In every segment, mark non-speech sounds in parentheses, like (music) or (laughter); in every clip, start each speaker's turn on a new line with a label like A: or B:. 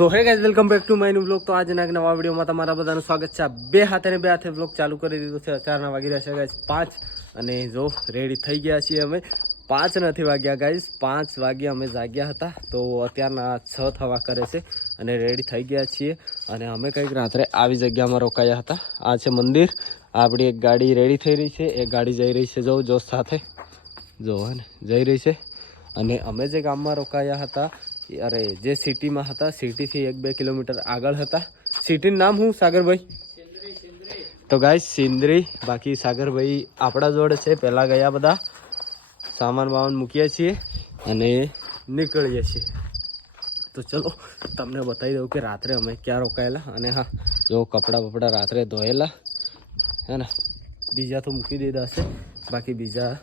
A: So hey guys welcome back to my blog તો આજના એક નવા વિડીયોમાં તમારા બધાનું સ્વાગત છે. બે હાથે ને બે હાથે બ્લોગ ચાલુ કરી દીધો છે. અત્યારના વાગી રહ્યા છે ગાઈઝ પાંચ. અને જો રેડી થઈ ગયા છીએ અમે. પાંચ નથી વાગ્યા ગાઈઝ પાંચ વાગ્યા અમે જાગ્યા હતા. તો અત્યારના છ થવા કરે છે અને રેડી થઈ ગયા છીએ. અને અમે કંઈક રાત્રે આવી જગ્યામાં રોકાયા હતા. આ છે મંદિર. આપણી એક ગાડી રેડી થઈ રહી છે. એક ગાડી જઈ રહી છે જો જોશ સાથે. જો ને, જઈ રહી છે. અને અમે જે ગામમાં રોકાયા હતા અરે, જે સિટીમાં હતા, સિટીથી એક બે કિલોમીટર આગળ હતા. સિટીનું નામ હું સાગરભાઈ? તો ગાય સિંદરી, બાકી સાગરભાઈ આપણા જોડે છે. પહેલાં ગયા બધા સામાન વામાન મૂકીએ છીએ અને નીકળીએ છીએ. તો ચલો, તમને બતાવી દઉં કે રાત્રે અમે ક્યાં રોકાયેલા અને હા, જો કપડાં બપડા રાત્રે ધોયેલા. હે ને, બીજા તો મૂકી દીધા છે. બાકી બીજા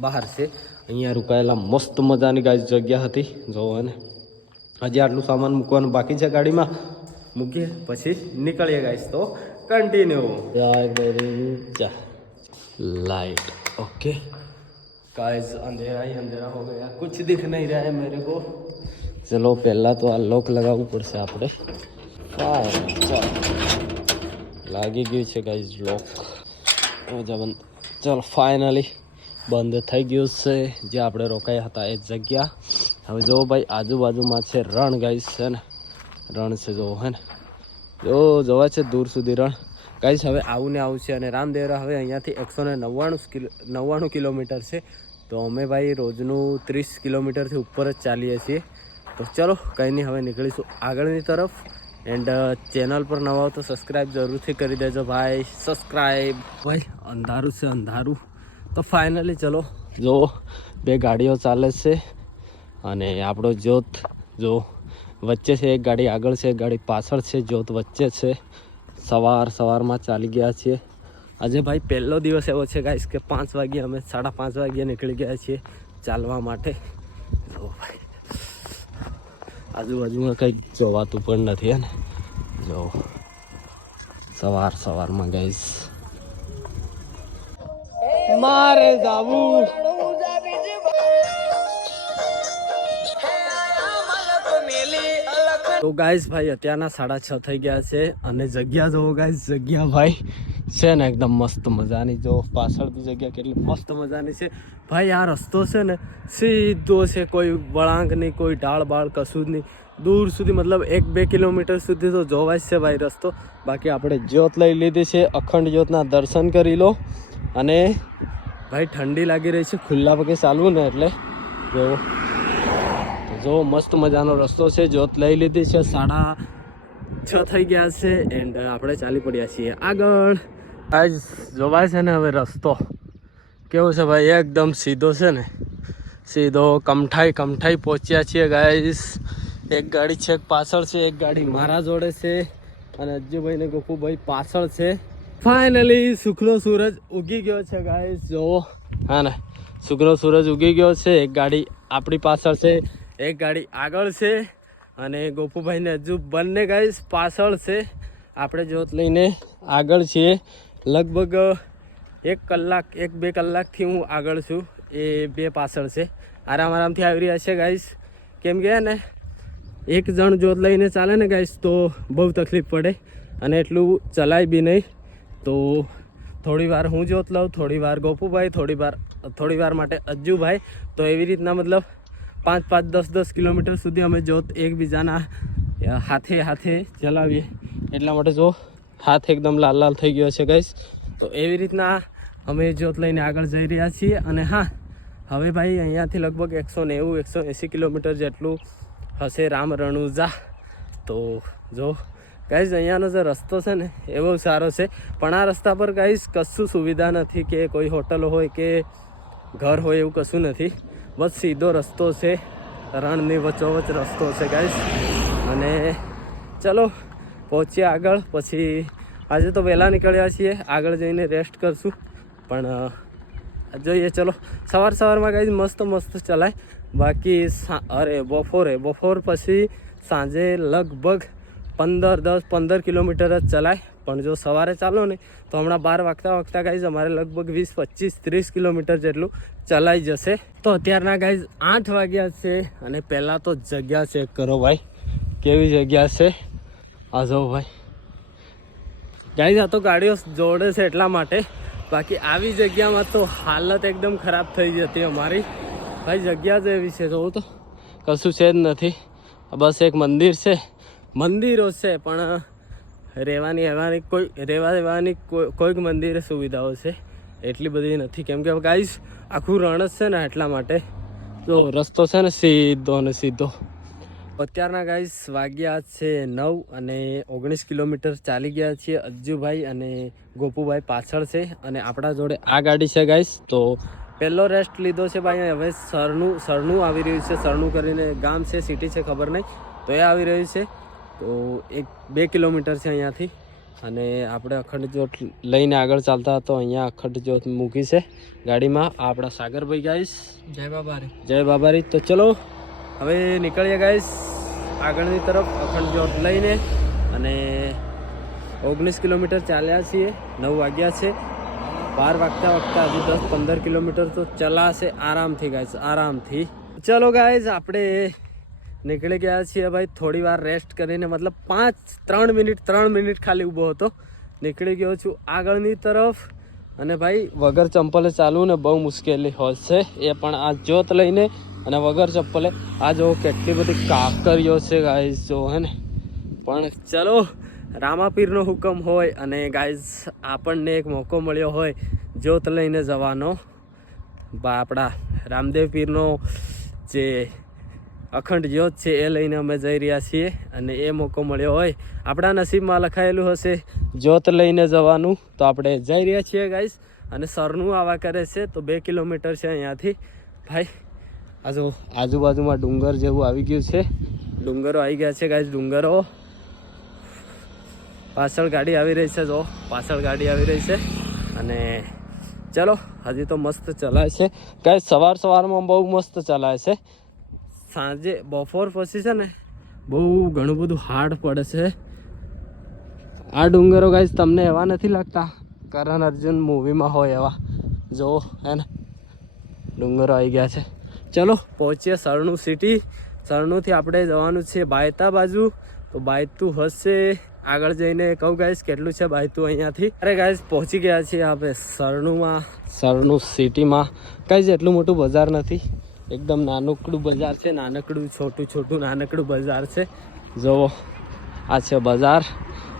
A: બહાર છે. અહીંયા રોકાયેલા મસ્ત મજાની ગાય જગ્યા હતી. જોવો ને. હજી આટલું સામાન મૂકવાનું બાકી છે ગાડીમાં મૂકીએ પછી નીકળીએ ગાઈશ તો કન્ટિન્યુ જય ગરી જા लाइट ओके गाइस अंधेरा ही अंधेरा हो गया कुछ दिख नहीं रहा है मेरे को चलो पहला तो આ લોક લગાવવું પડશે આપણે ફાઇન ચાલો લાગી ગયું છે ગાઈઝ લોક બંધ ચાલો ફાઇનલી બંધ થઈ ગયું છે જે આપણે રોકાયા હતા એ જગ્યા હવે જો ભાઈ, આજુબાજુમાં છે રણ ગાઈસ છે ને? રણ છે જુઓ હે ને? જો, જોવા છે દૂર સુધી રણ. ગાઈસ હવે આવું ને આવું છે અને રામદેવરા હવે અહીંયાથી એકસો ને નવ્વાણું કિલો નવ્વાણું કિલોમીટર છે. તો અમે ભાઈ રોજનું ત્રીસ કિલોમીટરથી ઉપર જ ચાલીએ છીએ. તો ચલો, કંઈ નહીં, હવે નીકળીશું આગળની તરફ. એન્ડ ચેનલ પર નવા હો તો સબસ્ક્રાઈબ જરૂરથી કરી દેજો ભાઈ. સબસ્ક્રાઈબ ભાઈ, અંધારું છે, અંધારું. તો ફાઇનલી ચલો. જો, બે ગાડીઓ ચાલે છે. અને આપણો જ્યોત જો વચ્ચે છે, એક ગાડી આગળ છે એક ગાડી પાછળ છે, જ્યોત વચ્ચે છે, સવાર સવારમાં ચાલી ગયા છીએ. આજે ભાઈ પહેલો દિવસ એવો છે ગાઈસ કે પાંચ વાગ્યે અમે સાડા પાંચ વાગ્યે નીકળી ગયા છીએ ચાલવા માટે. જો ભાઈ, આજુબાજુમાં કંઈક જોવાતું પણ નથી ને? જો, સવાર સવારમાં ગાઈશ મારે જાવું. તો ગાઈસ ભાઈ, અત્યારના સાડા છ થઈ ગયા છે અને જગ્યા જોવો ગાઈસ જગ્યા ભાઈ, છે ને એકદમ મસ્ત મજાની. જો પાછળની જગ્યા કેટલી મસ્ત મજાની છે. ભાઈ, આ રસ્તો છે ને સીધો છે, કોઈ વળાંક નહીં, કોઈ ઢાળ બાળ કશું જ નહીં. દૂર સુધી, મતલબ એક બે કિલોમીટર સુધી તો જોવાય છે ભાઈ રસ્તો. બાકી આપણે જ્યોત લઈ લીધી છે, અખંડ જ્યોતના દર્શન કરી લો. અને ભાઈ, ઠંડી લાગી રહી છે, ખુલ્લા પગે ચાલવું ને એટલે. જો. જો મસ્ત મજાનો રસ્તો છે જોત લઈ લીધી છે, સાડા છ થઈ ગયા છે એન્ડ આપણે ચાલી પડ્યા છીએ આગળ. આજ જોવાય છે ને હવે રસ્તો. કેવો છે ભાઈ? એકદમ સીધો છે ને. સીધો કમઠાઈ કમઠાઈ પહોંચ્યા છીએ ગાઈસ એક ગાડી છે પાછળ છે, એક ગાડી મારા જોડે છે. અને અજ્જુભાઈ ને ગોકુભાઈ પાછળ છે. ફાઇનલી સુખનો સૂરજ ઉગી ગયો છે ગાઈસ જોવો હા ને. સુખનો સૂરજ ઉગી ગયો છે, એક ગાડી આપણી પાછળ છે. એક ગાડી આગળ છે અને ગોપુભાઈને હજુ બંને ગાઈસ પાછળ છે. આપણે જોત લઈને આગળ છીએ. લગભગ એક કલાક, એક બે કલાકથી હું આગળ છું. એ બે પાછળ છે. આરામ આરામથી આવી રહ્યા છે ગાઈસ કેમ કે ને, એક જણ જોત લઈને ચાલે ને ગાઈસ તો બહુ તકલીફ પડે અને એટલું ચલાય બી નહીં. તો થોડી વાર હું જોત લઉં, થોડી વાર ગોપુભાઈ, થોડી વાર થોડી વાર માટે અજ્જુભાઈ. તો એવી રીતના મતલબ પાંચ પાંચ દસ દસ કિલોમીટર સુધી અમે જોત એકબીજાના હાથે હાથે ચલાવીએ. એટલા માટે જો, હાથ એકદમ લાલ લાલ થઈ ગયો છે ગઈશ તો એવી રીતના અમે જોત લઈને આગળ જઈ રહ્યા છીએ અને હા, હવે ભાઈ અહીંયાથી લગભગ એકસો નેવું, એકસો એંસી કિલોમીટર જેટલું હશે રામ રણુજા. તો જો ગાઈઝ અહીંયાનો જે રસ્તો છે ને એ બહુ સારો છે. પણ આ રસ્તા પર ગાઈઝ કશું સુવિધા નથી કે કોઈ હોટલ હોય કે ઘર હોય એવું કશું નથી. બસ સીધો રસ્તો છે. રણની વચ્ચોવચ રસ્તો છે ગાઈસ અને ચલો પહોંચ્યા આગળ. પછી આજે તો વહેલા નીકળ્યા છીએ. આગળ જઈને રેસ્ટ કરશું. પણ જોઈએ, ચલો. સવાર સવારમાં કાંઈ મસ્ત મસ્ત ચલાય. બાકી અરે, બપોરે, બપોર પછી સાંજે લગભગ પંદર, દસ, પંદર કિલોમીટર જ ચલાય. પણ જો સવારે ચાલો ને, તો હમણાં બાર વાગતા વાગતા ગાઈઝ અમારે લગભગ વીસ, પચીસ, ત્રીસ કિલોમીટર જેટલું ચલાઈ જશે. તો અત્યારના ગાઈઝ આઠ વાગ્યા છે અને પહેલાં તો જગ્યા ચેક કરો ભાઈ, કેવી જગ્યા છે? આ જો ભાઈ. ગાઈઝ આ તો ગાડીઓ જોડે છે એટલા માટે. બાકી આવી જગ્યામાં તો હાલત એકદમ ખરાબ થઈ જતી અમારી. ભાઈ, જગ્યા જ એવી છે, જોવું તો. કશું છે જ નથી. બસ એક મંદિર છે. મંદિરો છે, પણ રહેવાની રહેવાની કોઈ, રહેવા રહેવાની કોઈ, કોઈક મંદિરે સુવિધાઓ છે. એટલી બધી નથી. કેમ કે ગાઈઝ આખું રણ જ છે ને એટલા માટે. તો રસ્તો છે ને સીધો ને સીધો. અત્યારના ગાઈસ વાગ્યા છે નવ અને ઓગણીસ કિલોમીટર ચાલી ગયા છીએ અજ્જુભાઈ અને ગોપુભાઈ પાછળ છે અને આપણા જોડે આ ગાડી છે ગાઈસ. તો પહેલો રેસ્ટ લીધો છે ભાઈ હવે સરનું સરનું આવી રહ્યું છે. સરનું કરીને ગામ છે સિટી છે, ખબર નહીં. તો એ આવી રહ્યું છે. તો એક બે કિલોમીટર છે અહીંયાથી. અને આપણે અખંડ જ્યોત લઈને આગળ ચાલતા તો અહીંયા અખંડ જ્યોત મૂકી છે ગાડીમાં. આપણા સાગરભાઈ ગાઈસ
B: જય બાબારી.
A: જય બાબારી. તો ચલો હવે નીકળીએ ગાઈસ આગળની તરફ અખંડ જ્યોત લઈને. અને ઓગણીસ કિલોમીટર ચાલ્યા છીએ. નવ વાગ્યા છે. બાર વાગતા વાગતા હજુ દસ પંદર કિલોમીટર તો ચલાશે આરામથી ગાઈશ આરામથી. ચલો ગાઈશ આપણે નીકળી ગયા છીએ ભાઈ, થોડી વાર રેસ્ટ કરીને, મતલબ પાંચ, ત્રણ મિનિટ ત્રણ મિનિટ ખાલી ઊભો હતો. નીકળી ગયો છું આગળની તરફ. અને ભાઈ, વગર ચંપલે ચાલવું ને બહુ મુશ્કેલી હોય છે. એ પણ આ જોત લઈને અને વગર ચંપલે આ જો કેટલી બધી કાકરીઓ છે ગાઈઝ જો, હે ને. પણ ચલો, રામાપીરનો હુકમ હોય અને ગાઈઝ આપણને એક મોકો મળ્યો હોય જોત લઈને જવાનો. બા, આપણા રામદેવ પીરનો જે અખંડ જ્યોત છે એ લઈને અમે જઈ રહ્યા છીએ અને એ મોકો મળ્યો હોય, આપણા નસીબમાં લખાયેલું હશે, જ્યોત લઈને જવાનું. તો આપણે જઈ રહ્યા છીએ ગાઈસ અને સરનું આવા કરે છે, તો બે કિલોમીટર છે અહીંયાથી. ભાઈ, આ જો આજુબાજુમાં ડુંગર જેવું આવી ગયું છે. ડુંગરો આવી ગયા છે ગાઈસ ડુંગરો. પાછળ ગાડી આવી રહી છે, જો, પાછળ ગાડી આવી રહી છે. અને ચલો, હજી તો મસ્ત ચલાય છે. ગાઈસ સવાર સવારમાં બહુ મસ્ત ચલાય છે. સાંજે બપોર પછી છે ને બહુ ઘણું બધું હાર્ડ પડે છે. આ ડુંગરો ગાઈઝ તમને એવા નથી લાગતા. કરણ અર્જુન મૂવીમાં હોય એવા. જો હે ને? ડુંગરો આવી ગયા છે. ચલો, પહોંચીએ સરણુ સિટી સરણુથી આપણે જવાનું છે બાયતા બાજુ. તો બાયતું હશે. આગળ જઈને કહું ગાઈશ કેટલું છે બાયતું અહીંયાથી. અરે ગાઈશ પહોંચી ગયા છીએ આપણે સરણુમાં, સરણુ સિટીમાં કાંઈ એટલું મોટું બજાર નથી. એકદમ નાનકડું બજાર છે, નાનકડું, છોટું છોટું, નાનકડું બજાર છે. જુઓ, આ છે બજાર.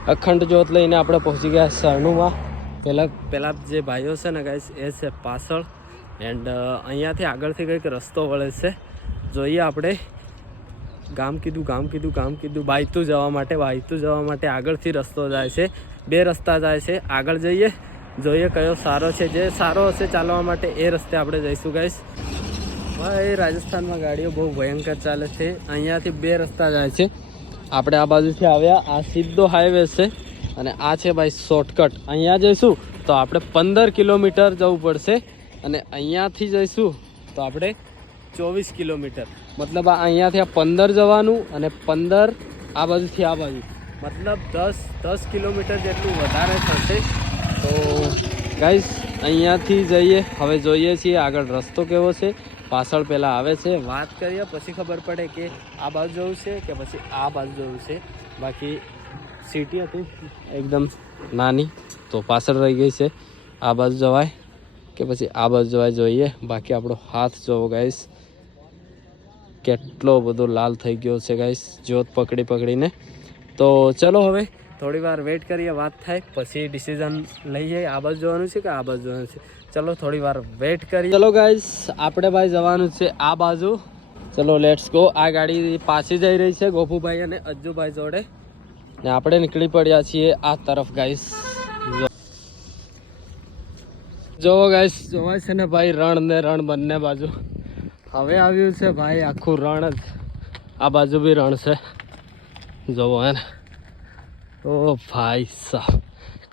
A: અખંડ જોત લઈને આપણે પહોંચી ગયા સરણુમાં પહેલાં પહેલાં જે ભાઈઓ છે ને ગાઈસ એ છે પાછળ. એન્ડ અહીંયાથી આગળથી કંઈક રસ્તો વળે છે. જોઈએ આપણે. ગામ કીધું ગામ કીધું ગામ કીધું. બાયતું જવા માટે, બાયતું જવા માટે આગળથી રસ્તો જાય છે. બે રસ્તા જાય છે. આગળ જઈએ. જોઈએ કયો સારો છે. જે સારો હશે ચાલવા માટે એ રસ્તે આપણે જઈશું ગાઈસ ભાઈ, રાજસ્થાનમાં ગાડીઓ બહુ ભયંકર ચાલે છે. અહીંયાથી બે રસ્તા જાય છે. આપણે આ બાજુથી આવ્યા. આ સીધો હાઈવે છે અને આ છે ભાઈ શોર્ટકટ અહીંયા જઈશું તો આપણે પંદર કિલોમીટર જવું પડશે અને અહીંયાથી જઈશું તો આપણે ચોવીસ કિલોમીટર. મતલબ આ અહીંયાથી આ પંદર જવાનું અને પંદર આ બાજુથી આ બાજુ. મતલબ દસ દસ કિલોમીટર જેટલું વધારે થશે. તો ગાઈસ અહીંયાથી જઈએ. હવે જોઈએ છીએ આગળ રસ્તો કેવો છે. પાછળ પહેલાં આવે છે. વાત કરીએ, પછી ખબર પડે કે આ બાજુ જવું છે કે પછી આ બાજુ જવું છે. બાકી સિટી હતી, એકદમ નાની, તો પાછળ રહી ગઈ છે. આ બાજુ જવાય કે પછી આ બાજુ જવાય જોઈએ. બાકી આપણો હાથ જોવો ગાઈસ કેટલો બધો લાલ થઈ ગયો છે ગાઈસ જ્યોત પકડી પકડીને. તો ચલો હવે, થોડી વાર વેઇટ કરીએ, વાત થાય, પછી ડિસિઝન લઈએ, આ બાજુ જવાનું છે કે આ બાજુ જવાનું છે. ચલો થોડી વાર વેઇટ કરી ચલો ગાઈસ આપણે ભાઈ જવાનું છે આ બાજુ. ચલો લેટ્સ ગો આ ગાડી પાછી જઈ રહી છે ગોપુભાઈ અને અજ્જુભાઈ જોડે. ને આપણે નીકળી પડ્યા છીએ આ તરફ ગાઈસ જોવો ગાઈસ જોવાય છે ને ભાઈ, રણ ને રણ બંને બાજુ. હવે આવ્યું છે ભાઈ આખું રણ જ. આ બાજુ બી રણ છે. જોવો, હે ને. ઓ ભાઈ સાહેબ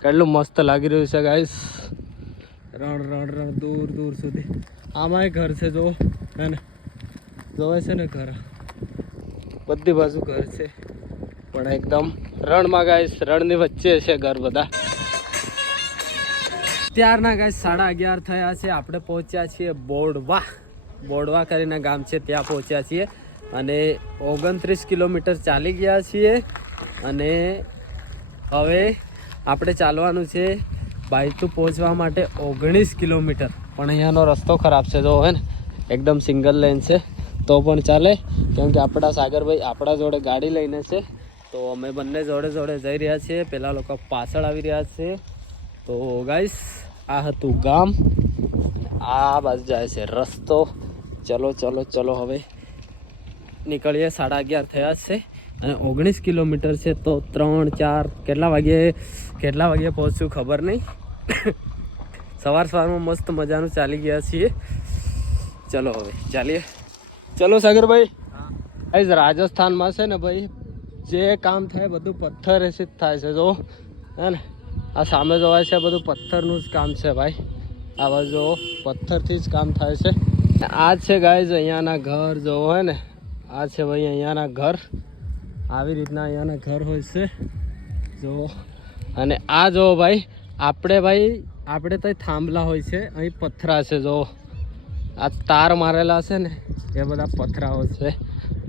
A: કેટલું મસ્ત લાગી રહ્યું છે ગાઈસ રણ રણ રણ, દૂર દૂર સુધી. આમાંય ઘર છે જો હે ને? જોવે છે ને ઘર. બધી બાજુ ઘર છે. પણ એકદમ રણમાં ગાઈસ રણની વચ્ચે છે ઘર બધા. ત્યારના ગાઈશ સાડા અગિયાર થયા છે. આપણે પહોંચ્યા છીએ બોડવા. બોડવા કરીને ગામ છે, ત્યાં પહોંચ્યા છીએ. અને ઓગણત્રીસ કિલોમીટર ચાલી ગયા છીએ. અને હવે આપણે ચાલવાનું છે બાઈકુ પહોંચવા માટે ઓગણીસ કિલોમીટર. પણ અહીંયાનો રસ્તો ખરાબ છે, જો હવે ને, એકદમ સિંગલ લેન છે. તો પણ ચાલે, કેમ કે આપણા સાગરભાઈ આપણા જોડે ગાડી લઈને છે. તો અમે બંને જોડે જોડે જઈ રહ્યા છીએ. પેલા લોકો પાછળ આવી રહ્યા છે. તો ગાઈસ, આ હતું ગામ. આ બાજુ જાય છે રસ્તો. ચલો ચલો ચલો, હવે નીકળીએ. સાડા અગિયાર થયા છે. અને ઓગણીસ કિલોમીટર છે તો ત્રણ, ચાર, કેટલા વાગ્યે? કેટલા વાગે પહોંચશું ખબર નહીં. સવાર સવારમાં મસ્ત મજાનું ચાલી ગયા છીએ. ચલો હવે ચાલીએ. ચલો સાગરભાઈ. આજ રાજસ્થાનમાં છે ને ભાઈ જે કામ થાય બધું પથ્થર જ થાય છે જો. હે ને? આ સામે જોવાય છે બધું પથ્થરનું જ કામ છે ભાઈ. આ બાજુ પથ્થરથી જ કામ થાય છે. આ છે ગાય અહીંયાના ઘર જો હોય ને? આ છે ભાઈ અહીંયાના ઘર. આવી રીતના અહીંયાના ઘર હોય છે. જો. અને આ જો ભાઈ, આપણે ભાઈ, આપણે તો થાંભલા હોય છે, અહીં પથરા છે, જો. આ તાર મારેલા છે ને, એ બધા પથરાઓ છે.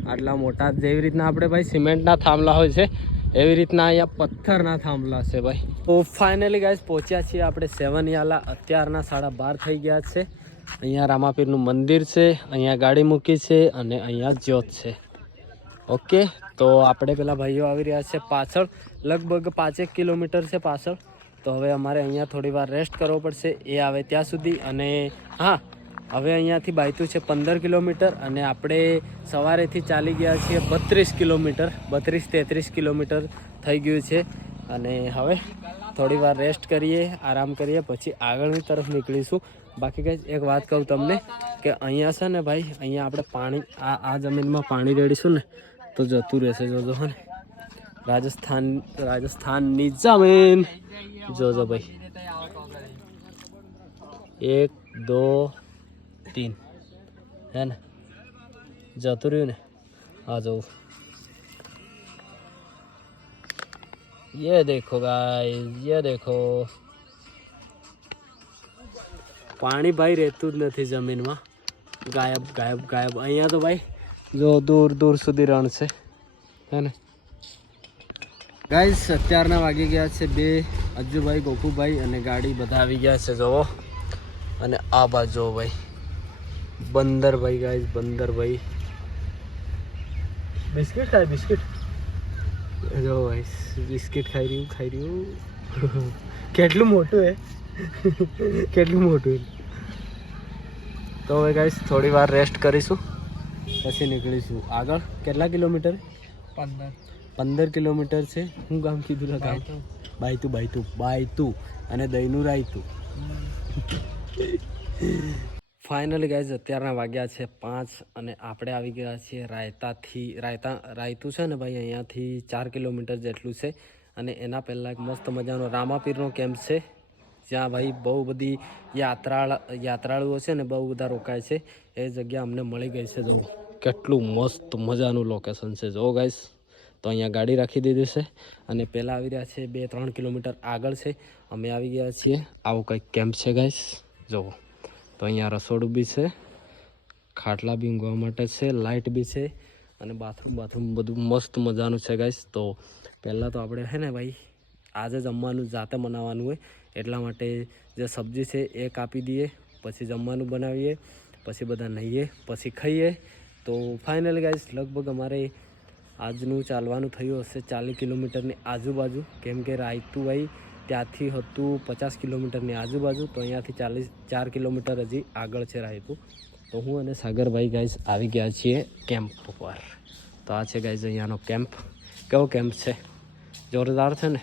A: આટલા મોટા જેવી રીતના આપણે ભાઈ સિમેન્ટના થાંભલા હોય છે, એવી રીતના અહીંયા પથ્થરના થાંભલા છે ભાઈ. તો ફાઇનલી ગાઈઝ પહોંચ્યા છીએ આપણે સેવનિયાલા, અત્યારના સાડા બાર થઈ ગયા છે. અહીંયા રામાપીરનું મંદિર છે, અહીંયા ગાડી મૂકી છે અને અહીંયા જ્યોત છે. ઓકે, તો આપણે પેલા ભાઈઓ આવી રહ્યા છે પાછળ. લગભગ પાંચેક કિલોમીટર છે પાછળ. તો હવે અમારે અહીંયા થોડી વાર રેસ્ટ કરવો પડશે. એ આવે ત્યાં સુધી અને હા, હવે અહીંયાથી બાયતું છે પંદર કિલોમીટર અને આપણે સવારેથી ચાલી ગયા છીએ બત્રીસ કિલોમીટર. બત્રીસ, તેત્રીસ કિલોમીટર થઈ ગયું છે. અને હવે થોડી વાર રેસ્ટ કરીએ, આરામ કરીએ, પછી આગળની તરફ નીકળીશું. બાકી કંઈ એક વાત કહું તમને કે અહીંયા છે ને ભાઈ, અહીંયા આપણે પાણી, આ આ જમીનમાં પાણી રેડીશું ને તો જતું રહેશે જોજો હે ને રાજસ્થાન રાજસ્થાનની જમીન જોજો ભાઈ એક દો तीन है ना જતું રહ્યું ને આ જવું ये देखो गाइस ये देखो પાણી ભાઈ રહેતું જ નથી જમીનમાં ગાયબ ગાયબ ગાયબ અહીંયા તો ભાઈ જો દૂર દૂર સુધી રણ છે. હે ને? ગાઈસ અત્યારના વાગી ગયા છે બે. અજ્જુભાઈ ગોપુભાઈ અને ગાડી બધા આવી ગયા છે જોવો. અને આ બાજુ ભાઈ બંદરભાઈ ગાઈસ બંદરભાઈ. બિસ્કિટ ખાય બિસ્કિટ. જો ભાઈ બિસ્કિટ ખાઈ રહ્યું ખાઈ રહ્યું. કેટલું મોટું હે? (laughs) કેટલું મોટું. તો હવે ગાઈસ થોડી વાર રેસ્ટ કરીશું. પછી નીકળીશું. આગળ કેટલા કિલોમીટર?
B: પંદર.
A: પંદર કિલોમીટર છે. હું ગામ કીધું ને ગામ? બાયતું. બાયતું બાયતું અને દહીંનું રાયતું. ફાઇનલી ગાઈઝ અત્યારના વાગ્યા છે પાંચ અને આપણે આવી ગયા છીએ રાયતાથી રાયતા રાયતું છે ને ભાઈ અહીંયાથી ચાર કિલોમીટર જેટલું છે અને એના પહેલાં એક મસ્ત મજાનો રામાપીરનો કેમ્પ છે. જ્યાં ભાઈ બહુ બધી યાત્રાળ, યાત્રાળુઓ છે ને બહુ બધા રોકાય છે. એ જગ્યા અમને મળી ગઈ છે જો કેટલું મસ્ત મજાનું લોકેશન છે. જો ગાઈસ તો અહીંયા ગાડી રાખી દીધી છે અને પહેલાં આવી રહ્યા છે બે ત્રણ કિલોમીટર આગળ છે. અમે આવી ગયા છીએ. આવું કંઈક કેમ્પ છે ગાઈસ જુઓ તો અહીંયા રસોડું બી છે. ખાટલા બી ઊંઘવા માટે છે. લાઇટ બી છે. અને બાથરૂમ બાથરૂમ બધું મસ્ત મજાનું છે ગાઈસ તો પહેલાં તો આપણે હે ને ભાઈ, આજે જમવાનું જાતે મનાવવાનું હોય. એટલા માટે જે સબ્જી છે એ કાપી દઈએ, પછી જમવાનું બનાવીએ, પછી બધા નહીએ, પછી ખાઈએ. તો ફાઇનલ ગાઈઝ લગભગ અમારે આજનું ચાલવાનું થયું હશે ચાલીસ કિલોમીટરની આજુબાજુ. કેમ કે રાયતું ભાઈ ત્યાંથી હતું પચાસ કિલોમીટરની આજુબાજુ, તો અહીંયાથી ચાલીસ, ચાર કિલોમીટર હજી આગળ છે રાયતું તો હું અને સાગરભાઈ ગાઈઝ આવી ગયા છીએ કેમ્પ ઉપર. તો આ છે ગાઈઝ અહીંયાનો કેમ્પ કેવો કેમ્પ છે? જોરદાર છે ને?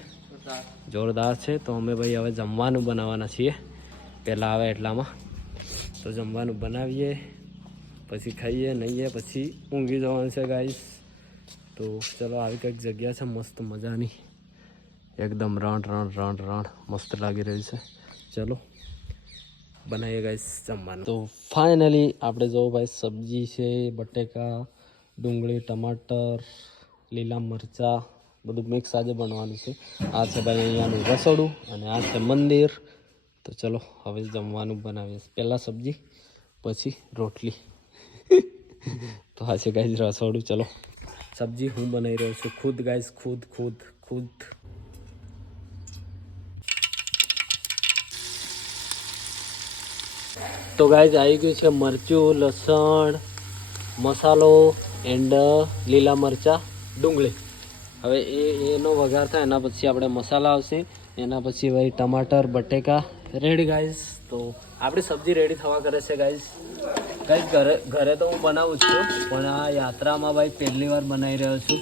A: જોરદાર છે. તો અમે ભાઈ હવે જમવાનું બનાવવાના છીએ. પહેલાં આવે એટલામાં. તો જમવાનું બનાવીએ, પછી ખાઈએ, નહીએ, પછી ઊંઘી જવાનું છે ગાઈસ તો ચલો આવી કંઈક જગ્યા છે, મસ્ત મજાની. એકદમ રણ રણ રણ રણ મસ્ત લાગી રહ્યું છે. ચલો બનાવીએ ગાઈસ જમવાનું. તો ફાઇનલી આપણે જો ભાઈ, સબ્જી છે, બટેકા, ડુંગળી, ટમાટર, લીલા મરચાં બધું મિક્સ આજે બનવાનું છે. આ છે ભાઈ અહીંયાનું રસોડું અને આ છે મંદિર. તો ચલો, હવે જમવાનું બનાવીએ. પહેલાં સબ્જી, પછી રોટલી. તો હા છે ગાઈઝ રસોડું. ચલો. સબ્જી હું બનાવી રહ્યો છું. ખુદ ગાઈઝ, ખુદ ખુદ ખુદ. તો ગાઈઝ આવી ગયું છે મરચું, લસણ, મસાલો એન્ડ લીલા મરચાં, ડુંગળી. હવે એ એનો વઘાર થાય એના પછી આપણે મસાલા આવશે. એના પછી ભાઈ ટમાટર બટેકા. રેડી ગાઈઝ તો આપણી સબ્જી રેડી થવા કરે છે ગાઈઝ ગાઈઝ ઘરે ઘરે તો હું બનાવું છું પણ આ યાત્રામાં ભાઈ પહેલી વાર બનાવી રહ્યો છું.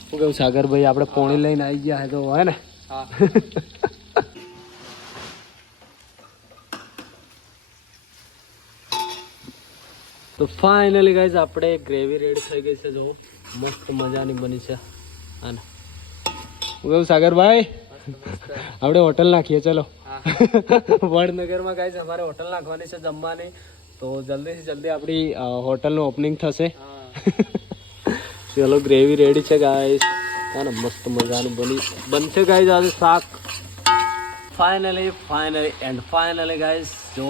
A: શું કેવું સાગરભાઈ આપણે પોણી લઈને આવી ગયા તો હોય ને? (laughs) તો ફાઇનલી ગાઈઝ આપણે ગ્રેવી રેડી થઈ ગઈ છે જો મસ્ત મજાની બની છે. અને હું કહું સાગરભાઈ? આપણે હોટલ નાખીએ, ચલો. વડનગરમાં ગાઈઝ અમારે હોટલ નાખવાની છે જમવાની. તો જલ્દીથી જલ્દી આપણી હોટલનું ઓપનિંગ થશે. ચલો ગ્રેવી રેડી છે ગાઈઝ અને મસ્ત મજાનું બની, બનશે ગાઈસ આજે શાક. Finally finally and finally guys જો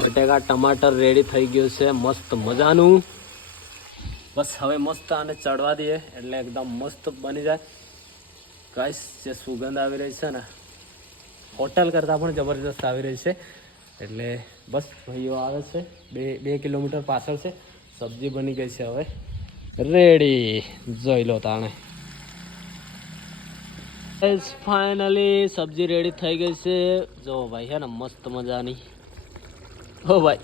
A: બટેકા, ટમાટર રેડી થઈ ગયું છે, મસ્ત મજાનું. બસ હવે મસ્ત આને ચડવા દઈએ. એટલે એકદમ મસ્ત બની જાય. ગાઈસ જે સુગંધ આવી રહી છે ને, હોટલ કરતાં પણ જબરજસ્ત આવી રહી છે. એટલે બસ ભાઈઓ આવે છે. બે બે કિલોમીટર પાછળ છે. સબ્જી બની ગઈ છે હવે. રેડી જોઈ લો તાણે. ફાઇનલી સબ્જી રેડી થઈ ગઈ છે. જો ભાઈ, હે ને, મસ્ત મજાની. હો ભાઈ.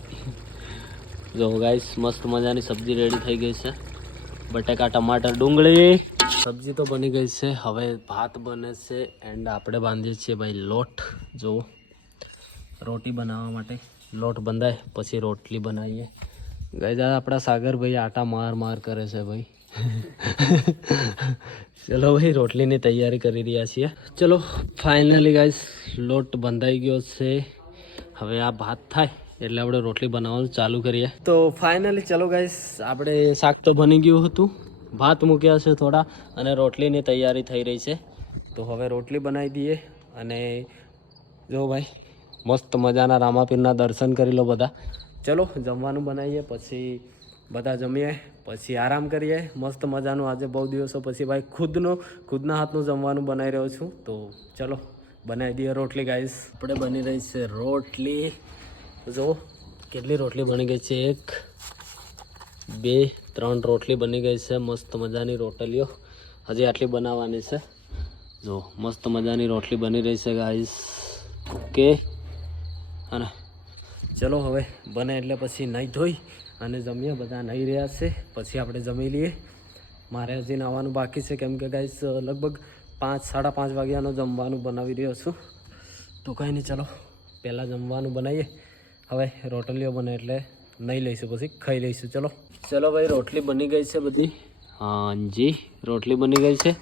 A: જો ગાઈસ મસ્ત મજાની સબ્જી રેડી થઈ ગઈ છે. બટેકા, ટમાટર, ડુંગળી. સબ્જી તો બની ગઈ છે. હવે ભાત બને છે એન્ડ આપણે બાંધીએ છીએ ભાઈ લોટ. જો, રોટી બનાવવા માટે લોટ બંધાય, પછી રોટલી બનાવીએ. ગઈ આપણા સાગરભાઈ આટા માર માર કરે છે ભાઈ. (laughs) ચલો ભાઈ, રોટલીની તૈયારી કરી રહ્યા છીએ. ચલો ફાઇનલી ગાઈસ લોટ બંધાઈ ગયો છે. હવે આ ભાત થાય. એટલે આપણે રોટલી બનાવવાનું ચાલુ કરીએ. તો ફાઇનલી ચલો ગાઈસ આપણે શાક તો બની ગયું હતું. ભાત મૂક્યા છે થોડા અને રોટલીની તૈયારી થઈ રહી છે. તો હવે રોટલી બનાવી દઈએ અને જો ભાઈ, મસ્ત મજાના રામાપીરના દર્શન કરી લો બધા. ચલો જમવાનું બનાવીએ, પછી બધા જમીએ, પછી આરામ કરીએ. મસ્ત મજાનું આજે બહુ દિવસો પછી ભાઈ ખુદનું, ખુદના હાથનું જમવાનું બનાવી રહ્યો છું. તો ચલો, બનાવી દઈએ રોટલી ગાઈસ આપણે બની રહી છે રોટલી. જો કેટલી રોટલી બની ગઈ છે. એક, બે, ત્રણ રોટલી બની ગઈ છે. મસ્ત મજાની રોટલીઓ હજી આટલી બનાવવાની છે. જો મસ્ત મજાની રોટલી બની રહી છે ગાઈસ ઓકે? અને ચલો હવે બને એટલે પછી નહીં ધોઈ અને જમીએ. બધા નહીં રહ્યા છે. પછી આપણે જમી લઈએ. મારે હજી નાવાનું બાકી છે. કેમ કે ગાઈસ લગભગ પાંચ, સાડા પાંચ વાગ્યાનું જમવાનું બનાવી રહ્યો છું. તો કંઈ નહીં, ચલો. પહેલાં જમવાનું બનાવીએ. હવે રોટલીઓ બને એટલે નહીં લઈશું પછી ખાઈ લઈશું. ચલો. ચલો ભાઈ રોટલી બની ગઈ છે બધી. હાજી રોટલી બની ગઈ છે.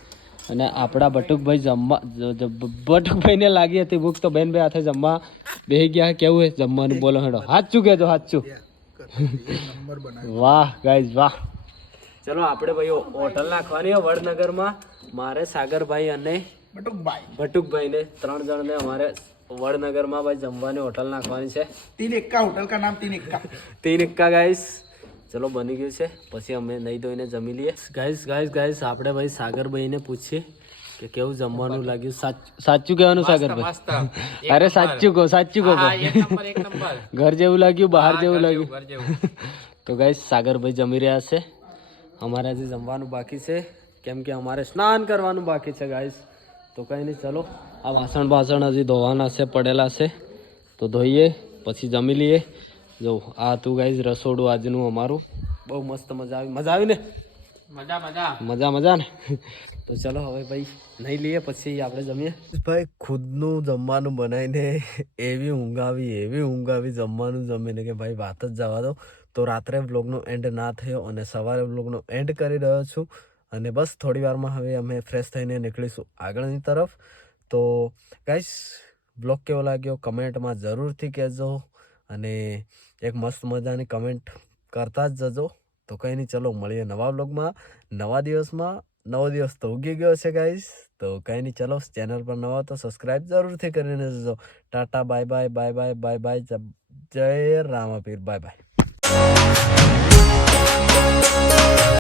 A: અને આપણા બટુકભાઈ જમવા બટુકભાઈને લાગી હતી ભૂખ તો બેન ભાઈ હાથે જમવા બે ગયા. કેવું હોય જમવાનું બોલો હેડો. હાચું કહેજો હાચું. વાહ ગાઈઝ વાહ. ચલો આપણે ભાઈ હોટલ નાખવાની હોય વડનગરમાં. મારે સાગરભાઈ અને ભટુકભાઈને ત્રણ જણને અમારે વડનગરમાં ભાઈ જમવાની હોટલ નાખવાની છે.
B: તીન એક્કા હોટલ કા નામ તીન એક્કા?
A: તીન એક્કા ગાઈસ ચલો બની ગયું છે. પછી અમે નહીં ધોઈને જમી લઈએ. ગાઈસ ગાઈસ ગાઈસ આપણે ભાઈ સાગરભાઈને પૂછીએ કે કેવું જમવાનું લાગ્યું. સાચું કહેવાનું સાગરભાઈ? (laughs) અરે સાચું કહો સાચું કહો (laughs) ઘર જેવું લાગ્યું બહાર જેવું લાગ્યું. (laughs) તો ગાઈસ સાગરભાઈ જમી રહ્યા છે. અમારે આજે જમવાનું બાકી છે. કેમ કે અમારે સ્નાન કરવાનું બાકી છે ગાઈસ તો કંઈ નહીં ચલો. આ વાસણ બાસણ હજી ધોવાના છે પડેલા છે. તો ધોઈએ પછી જમી લઈએ. જો આ તું ગાઈઝ રસોડું આજનું અમારું. બહુ મસ્ત મજા આવી. મજા આવી ને?
B: મજા મજા.
A: મજા મજા ને? તો ચલો હવે ભાઈ નહીં લઈએ પછી આપણે જમીએ. ભાઈ ખુદનું જમવાનું બનાવીને એવી ઊંઘ આવી એવી ઊંઘ આવી જમવાનું જમીને કે ભાઈ વાત જ જવા દો. તો રાત્રે બ્લોગનો એન્ડ ના થયો અને સવારે બ્લોગનો એન્ડ કરી રહ્યો છું. અને બસ થોડી વારમાં હવે અમે ફ્રેશ થઈને નીકળીશું આગળની તરફ. તો ગાઈસ બ્લોગ કેવો લાગ્યો? કમેન્ટમાં જરૂરથી કહેજો અને એક મસ્ત મજાની કમેન્ટ કરતા જ જજો. તો કંઈ નહીં, ચલો મળીએ નવા બ્લોગમાં નવા દિવસમાં નવો દિવસ તો ઉગી ગયો છે ગાઈસ તો કંઈ નહીં, ચલો ચેનલ પર નવા તો સબસ્ક્રાઈબ જરૂરથી કરીને જજો. Tata bye bye bye bye bye bye Jai Ramapir bye by